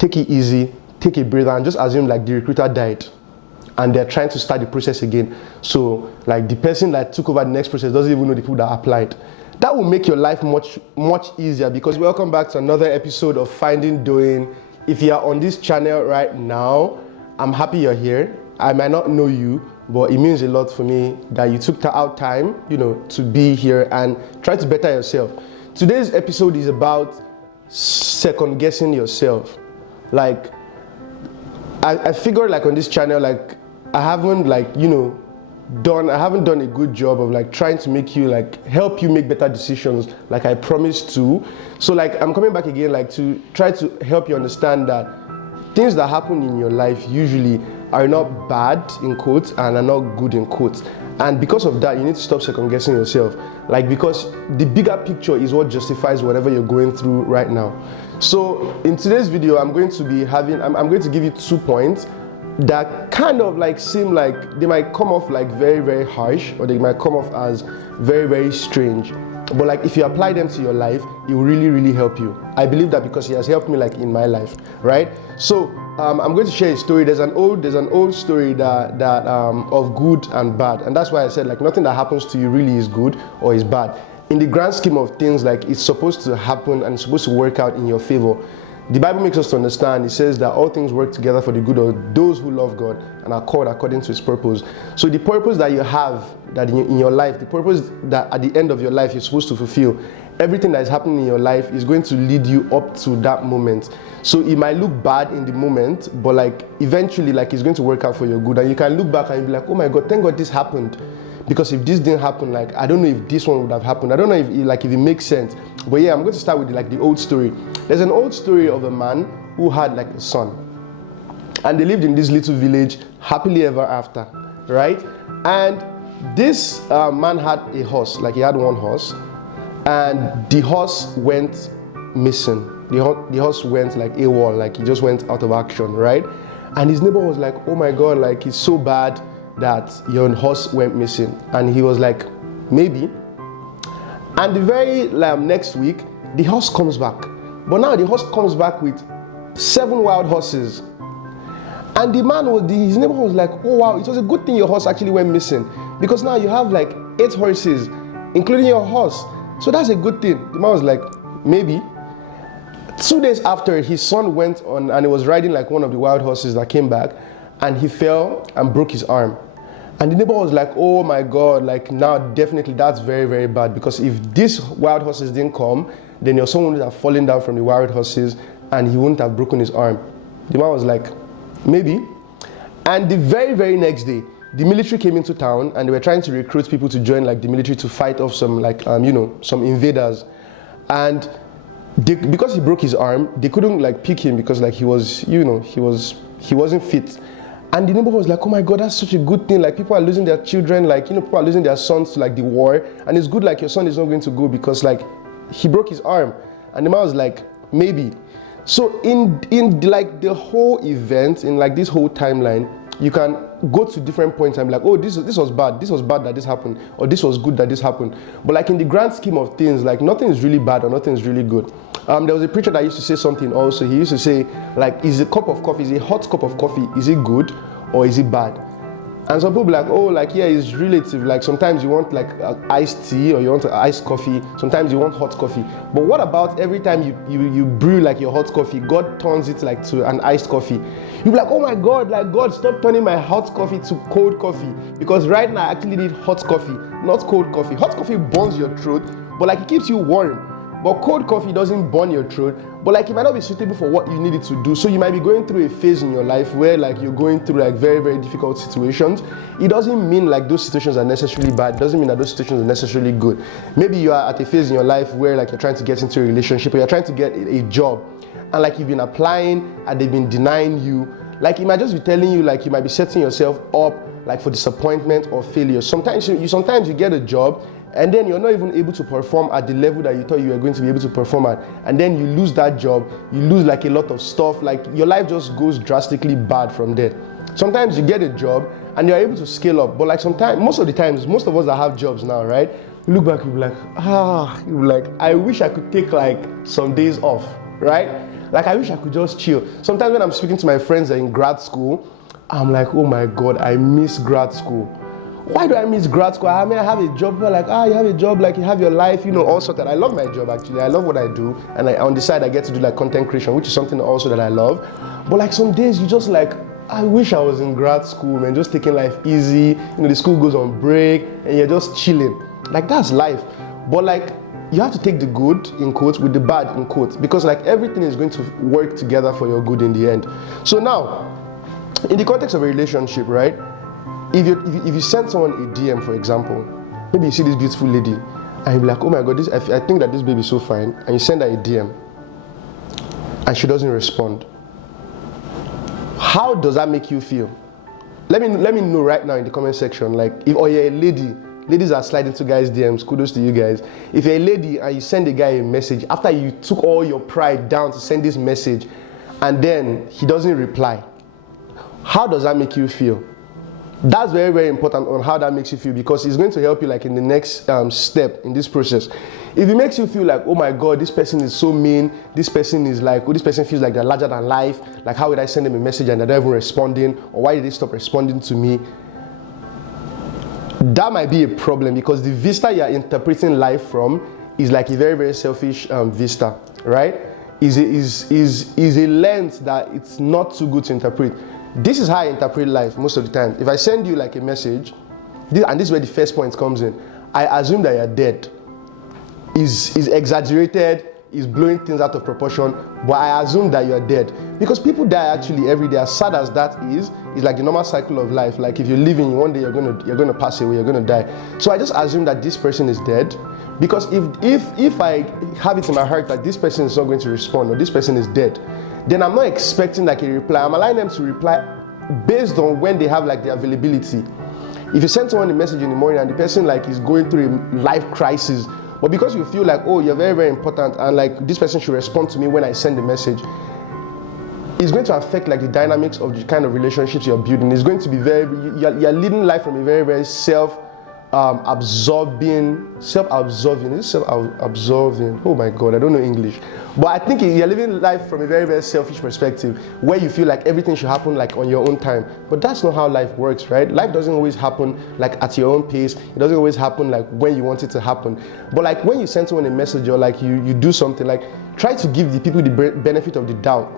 take it easy, take a breather, and just assume like the recruiter died and they're trying to start the process again. So like the person that took over the next process doesn't even know the people that applied. That will make your life much easier, because welcome back to another episode of Finding Doing. If you are on this channel right now, I'm happy you're here. I might not know you, but it means a lot for me that you took out time, to be here and try to better yourself. Today's episode is about second guessing yourself. Like, I figured like on this channel, like I haven't done a good job of like trying to make you like help you make better decisions like I promised to. So like I'm coming back again like to try to help you understand that things that happen in your life usually are not bad in quotes and are not good in quotes. And because of that, you need to stop second guessing yourself. Like, because the bigger picture is what justifies whatever you're going through right now. So in today's video, I'm going to give you 2 points that kind of like seem like they might come off like very, very harsh, or they might come off as very, very strange. But like if you apply them to your life, it will really, really help you. I believe that because it has helped me like in my life, right? So I'm going to share a story. There's an old story that of good and bad, and that's why I said like nothing that happens to you really is good or is bad. In the grand scheme of things, like it's supposed to happen and it's supposed to work out in your favor. The Bible makes us to understand. It says that all things work together for the good of those who love God and are called according to His purpose. So the purpose that you have that in your life, the purpose that at the end of your life you're supposed to fulfill, everything that is happening in your life is going to lead you up to that moment. So it might look bad in the moment, but like eventually like it's going to work out for your good. And you can look back and be like, oh my God, thank God this happened. Because if this didn't happen, like I don't know if this one would have happened. I don't know if it makes sense. But yeah, I'm going to start with the old story. There's an old story of a man who had like a son, and they lived in this little village happily ever after, right? And this man had a horse, like he had one horse, and the horse went missing. The horse went like AWOL, like he just went out of action, right? And his neighbor was like, oh my God, like it's so bad that your horse went missing. And he was like, maybe. And the very next week, the horse comes back. But now the horse comes back with 7 wild horses. And his neighbor was like, oh wow, it was a good thing your horse actually went missing, because now you have like 8 horses, including your horse. So that's a good thing. The man was like, maybe. 2 days after, his son went on and he was riding like one of the wild horses that came back, and he fell and broke his arm. And the neighbor was like, oh my God, like now definitely that's very, very bad, because if these wild horses didn't come, then your son would have fallen down from the wild horses and he wouldn't have broken his arm. The man was like, maybe. And the very, very next day, the military came into town and they were trying to recruit people to join like the military to fight off some some invaders. And because he broke his arm, they couldn't like pick him because like he wasn't fit. And the neighbor was like, oh my God, that's such a good thing. Like people are losing their children, like people are losing their sons to like the war, and it's good like your son is not going to go because like he broke his arm. And the man was like, maybe. So in like the whole event, in like this whole timeline, you can go to different points and be like, oh, this was bad that this happened, or this was good that this happened. But like in the grand scheme of things, like nothing is really bad or nothing is really good. There was a preacher that used to say something also. He used to say, like, is a hot cup of coffee, is it good or is it bad? And some people be like, oh, like, yeah, it's relative. Like sometimes you want like iced tea or you want iced coffee. Sometimes you want hot coffee. But what about every time you brew like your hot coffee, God turns it like to an iced coffee? You be like, oh my God, like God, stop turning my hot coffee to cold coffee, because right now I actually need hot coffee, not cold coffee. Hot coffee burns your throat, but like it keeps you warm. But cold coffee doesn't burn your throat, but like it might not be suitable for what you need it to do. So you might be going through a phase in your life where like you're going through like very, very difficult situations. It doesn't mean like those situations are necessarily bad. It doesn't mean that those situations are necessarily good. Maybe you are at a phase in your life where like you're trying to get into a relationship or you're trying to get a job, and like you've been applying and they've been denying you. Like it might just be telling you like you might be setting yourself up like for disappointment or failure. Sometimes you get a job and then you're not even able to perform at the level that you thought you were going to be able to perform at, and then you lose that job, you lose like a lot of stuff, like your life just goes drastically bad from there. Sometimes you get a job and you're able to scale up, but like sometimes, most of the times, most of us that have jobs now, right, you look back, you be like, I wish I could take like some days off, right? Like, I wish I could just chill. Sometimes when I'm speaking to my friends that are in grad school, I'm like, oh my God, I miss grad school. Why do I miss grad school? I mean, I have a job. People are like, you have a job, like you have your life, all sorts. I love my job, actually. I love what I do. And on the side, I get to do like content creation, which is something also that I love. But like some days you just like, I wish I was in grad school, man, just taking life easy. The school goes on break and you're just chilling. Like, that's life. But like, you have to take the good, in quotes, with the bad, in quotes, because like everything is going to work together for your good in the end. So now, in the context of a relationship, right? If you send someone a DM, for example, maybe you see this beautiful lady, and you're like, oh my God, I think that this baby is so fine, and you send her a DM, and she doesn't respond. How does that make you feel? Let me know right now in the comment section. Like, if you're a lady, ladies are sliding to guys' DMs, kudos to you guys. If you're a lady and you send a guy a message after you took all your pride down to send this message, and then he doesn't reply, how does that make you feel? That's very, very important on how that makes you feel, because it's going to help you like in the next step in this process. If it makes you feel like, oh my God, this person is so mean, this person is like, this person feels like they're larger than life, like how would I send them a message and they're not even responding, or why did they stop responding to me? That might be a problem, because the vista you're interpreting life from is like a very, very selfish vista, right? Is a lens that it's not too good to interpret. This is how I interpret life most of the time. If I send you like a message, and this is where the first point comes in, I assume that you're dead. Is exaggerated, is blowing things out of proportion, but I assume that you're dead. Because people die actually every day. As sad as that is, it's like the normal cycle of life. Like if you're living, one day you're gonna pass away, you're gonna die. So I just assume that this person is dead. Because if I have it in my heart that this person is not going to respond, or this person is dead, then I'm not expecting like a reply. I'm allowing them to reply based on when they have like the availability. If you send someone a message in the morning and the person like is going through a life crisis, but because you feel like, oh, you're very, very important and like this person should respond to me when I send the message, it's going to affect like the dynamics of the kind of relationships you're building. It's going to be you're leading life from a very, very self-absorbing. Oh my God, I don't know English. But I think you're living life from a very, very selfish perspective, where you feel like everything should happen like on your own time. But that's not how life works, right? Life doesn't always happen like at your own pace. It doesn't always happen like when you want it to happen. But like when you send someone a message or like you do something, like try to give the people the benefit of the doubt.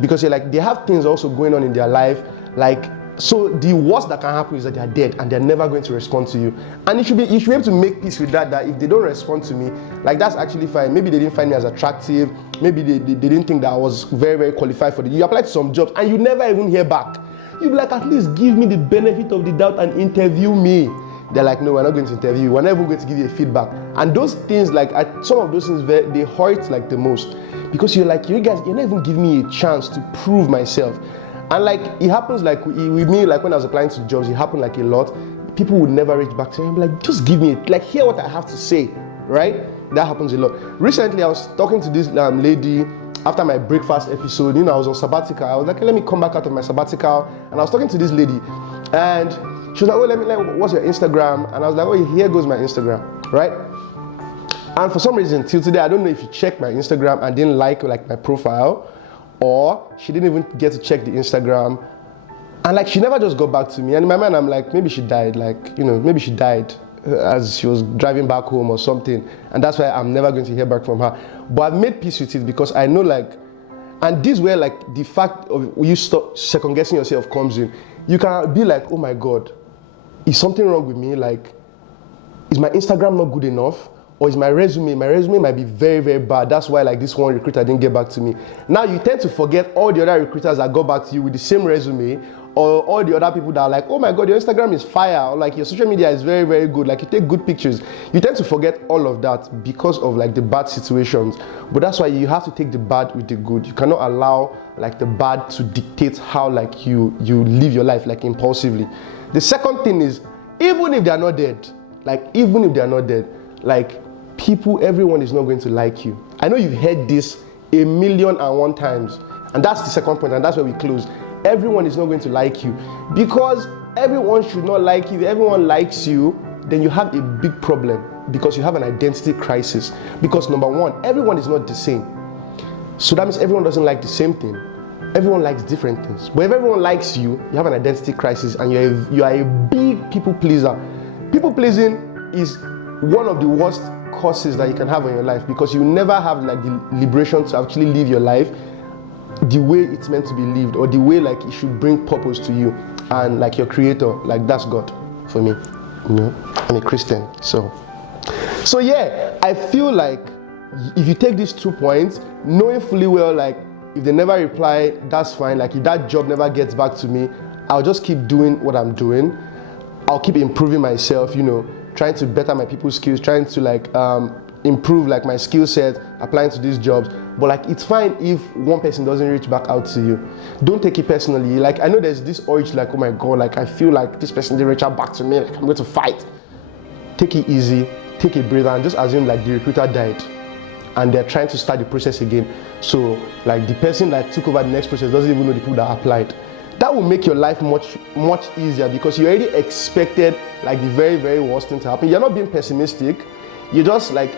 Because you're like, they have things also going on in their life, like, so the worst that can happen is that they're dead and they're never going to respond to you. And you should be able to make peace with that if they don't respond to me, like that's actually fine. Maybe they didn't find me as attractive. Maybe they didn't think that I was very, very qualified for it. You apply to some jobs and you never even hear back. You'll be like, at least give me the benefit of the doubt and interview me. They're like, no, we're not going to interview you. We're not even going to give you a feedback. And those things, like some of those things, they hurt like the most. Because you're like, you guys, you're not even giving me a chance to prove myself. And like it happens like with me, like when I was applying to jobs, it happened like a lot. People would never reach back to me. I'm like, just give me, like, hear what I have to say, right? That happens a lot. Recently, I was talking to this lady after my breakfast episode. I was on sabbatical. I was like, let me come back out of my sabbatical. And I was talking to this lady, and she was like, oh, what's your Instagram? And I was like, oh, here goes my Instagram, right? And for some reason, till today, I don't know if you checked my Instagram and didn't like my profile, or she didn't even get to check the Instagram, and like she never just got back to me. And in my mind, I'm like, maybe she died, maybe she died as she was driving back home or something, and that's why I'm never going to hear back from her. But I've made peace with it, because I know like, and this where like the fact of you stop second guessing yourself comes in. You can be like, oh my God, is something wrong with me? Like, is my Instagram not good enough? Or is my resume might be very, very bad. That's why like this one recruiter didn't get back to me. Now you tend to forget all the other recruiters that got back to you with the same resume, or all the other people that are like, oh my God, your Instagram is fire, or like your social media is very, very good, like you take good pictures. You tend to forget all of that because of like the bad situations. But that's why you have to take the bad with the good. You cannot allow like the bad to dictate how like you live your life like impulsively. The second thing is, even if they are not dead, like people, everyone is not going to like you. I know you've heard this 1,000,001 times, and that's the second point, and that's where we close. Everyone is not going to like you, because everyone should not like you. If everyone likes you, then you have a big problem, because you have an identity crisis. Because number one, everyone is not the same. So that means everyone doesn't like the same thing. Everyone likes different things. But if everyone likes you, you have an identity crisis and you are a big people pleaser. People pleasing is one of the worst causes that you can have in your life, because you never have like the liberation to actually live your life the way it's meant to be lived, or the way like it should bring purpose to you and like your creator. Like, that's God for me. You know, I'm a Christian. So yeah, I feel like if you take these 2 points, knowing fully well, like, if they never reply, that's fine. Like, if that job never gets back to me, I'll just keep doing what I'm doing. I'll keep improving myself, you know, trying to better my people skills, trying to like improve like my skill set, applying to these jobs. But like, it's fine if one person doesn't reach back out to you. Don't take it personally. Like, I know there's this urge, like, oh my God, like, I feel like this person didn't reach out back to me, like, I'm going to fight. Take it easy, take a breather, and just assume like the recruiter died and they're trying to start the process again. So like, the person that took over the next process doesn't even know the people that applied. That will make your life much easier, because you already expected like the very, very worst thing to happen. You're not being pessimistic. You're just like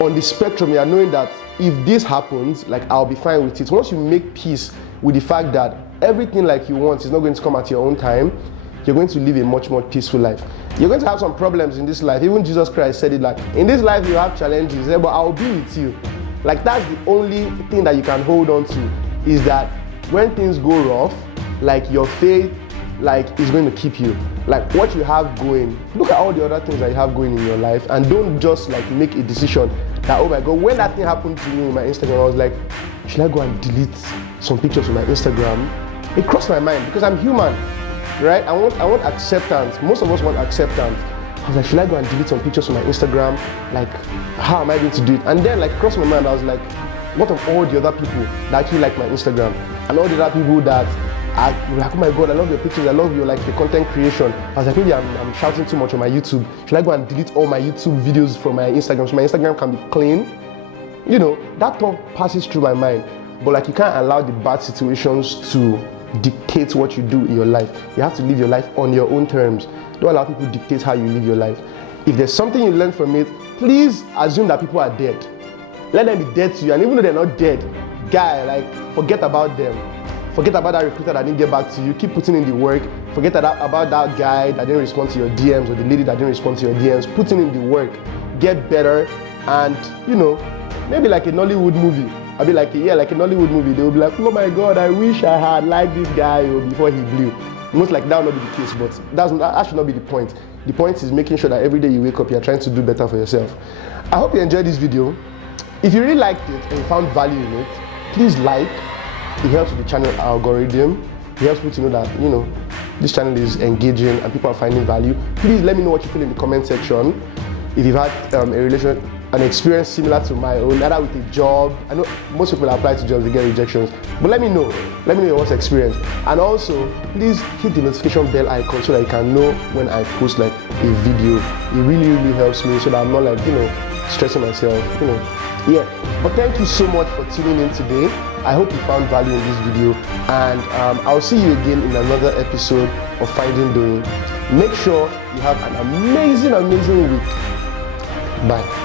on the spectrum. You're knowing that if this happens, like, I'll be fine with it. Once you make peace with the fact that everything like you want is not going to come at your own time, you're going to live a much more peaceful life. You're going to have some problems in this life. Even Jesus Christ said it, like, in this life you have challenges, but I'll be with you. Like, that's the only thing that you can hold on to, is that when things go rough, like, your faith like is going to keep you. Like, what you have going, look at all the other things that you have going in your life, and don't just like make a decision that, oh my God, when that thing happened to me in my Instagram, I was like, should I go and delete some pictures from my Instagram? It crossed my mind, because I'm human, right? I want acceptance. Most of us want acceptance. I was like, should I go and delete some pictures from my Instagram? Like, how am I going to do it? And then like, crossed my mind, I was like, what of all the other people that actually like my Instagram, and all the other people that are like, oh my God, I love your pictures, I love your like the content creation. I was like, maybe I'm shouting too much on my YouTube. Should I go and delete all my YouTube videos from my Instagram so my Instagram can be clean? You know, that thought passes through my mind. But like, you can't allow the bad situations to dictate what you do in your life. You have to live your life on your own terms. Don't allow people to dictate how you live your life. If there's something you learn from it, please assume that people are dead. Let them be dead to you. And even though they're not dead, guy, like, forget about them. Forget about that recruiter that didn't get back to you. Keep putting in the work. Forget about that guy that didn't respond to your DMs, or the lady that didn't respond to your DMs. Putting in the work. Get better. And, you know, maybe like a Nollywood movie. I'll be like, yeah, like a Nollywood movie. They will be like, oh my God, I wish I had liked this guy before he blew. Most likely that will not be the case, but that should not be the point. The point is making sure that every day you wake up, you're trying to do better for yourself. I hope you enjoyed this video. If you really liked it and you found value in it, please like. It helps with the channel algorithm. It helps people to know that, you know, this channel is engaging and people are finding value. Please let me know what you feel in the comment section. If you've had an experience similar to my own, either with a job. I know most people apply to jobs, they get rejections, but let me know your worst experience. And also, please hit the notification bell icon so that you can know when I post like a video. It really, really helps me so that I'm not like, you know, stressing myself, you know. Yeah, but thank you so much for tuning in today. I hope you found value in this video, and I'll see you again in another episode of Finding Doing. Make sure you have an amazing week. Bye.